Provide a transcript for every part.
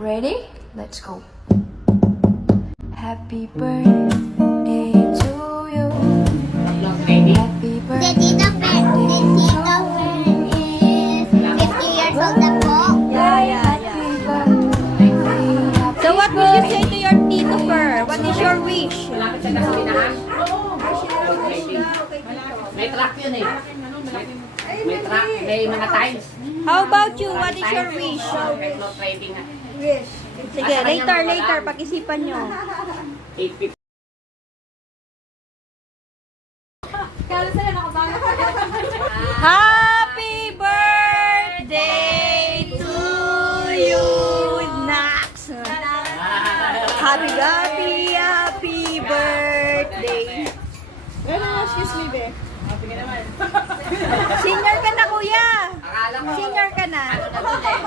Ready? Let's go. Happy birthday to you. Happy birthday. The Tito Fer is 50 years old na po. Happy birthday. So what will you say to your Tito Fer? What is your wish? Malapit sa gasolinahan? May truck yun eh. May truck, may mga times. How about you? What is your wish? No trading ha. Sige, later, pag-isipan nyo. 850. Happy birthday to you, Nax! Happy birthday! Excuse me, be. Senior ka na, kuya! Akala ko, Senior ka na. ano na dun eh.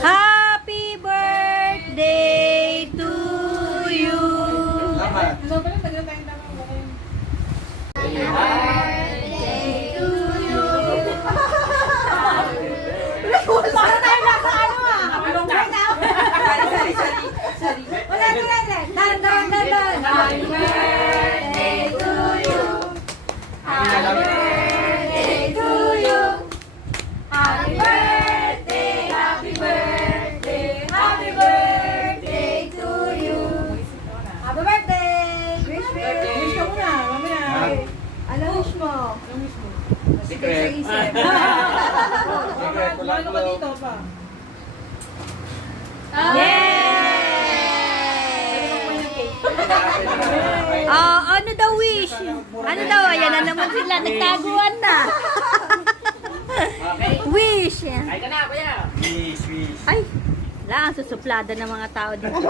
Happy birthday to you! Para tayo nasa ano ah. Dandan. Happy birthday to you. Happy birthday to you. Happy birthday, happy birthday, happy birthday to you. Happy birthday! Wish ka muna, mamaya. Ano wish mo? Secret. Secret. Ano ka dito pa? Yay! Ano daw wish? Ano daw? Ayan na naman sila. Nagtaguan na. Wish. Ay ka na, kuya. Ay, lang susuplada ng mga tao dito.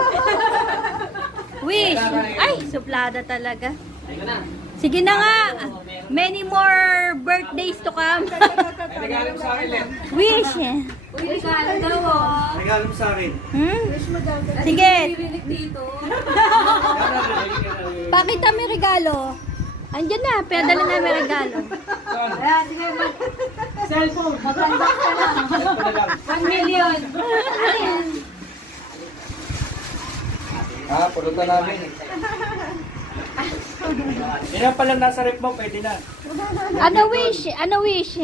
Wish. Ay, suplada talaga. Ay ka na. Sige na nga. Many more birthdays to come. Regalo mo sa akin, Len. Wish. Regalo mo sa akin. Hmm? Sige. Pakita mo yung regalo. Andiyan na, pinadala na may regalo. Cellphone. Mag-unbox ka lang. 1 million. Pulutan namin. Yan pa lang nasa rep mo, pwede na. Ano wish? Ano wish?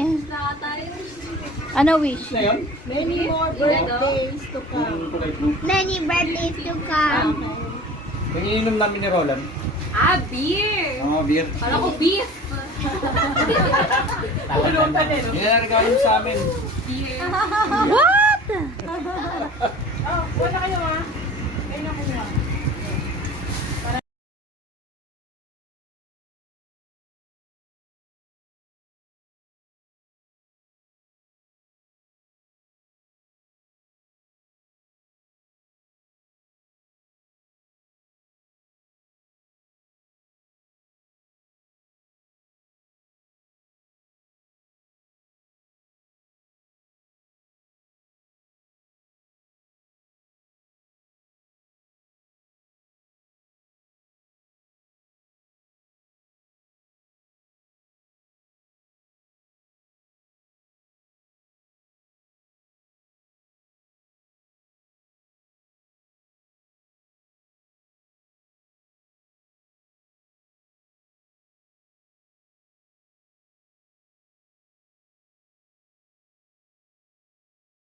Ano wish? Na yun? Many more birthdays to come. Many birthdays to come. Yung ininom namin ni Roland. Beer! Oo, beer. Kala ko beef! Yan ang regalo mo sa amin. Beer! What? Wala kayo mga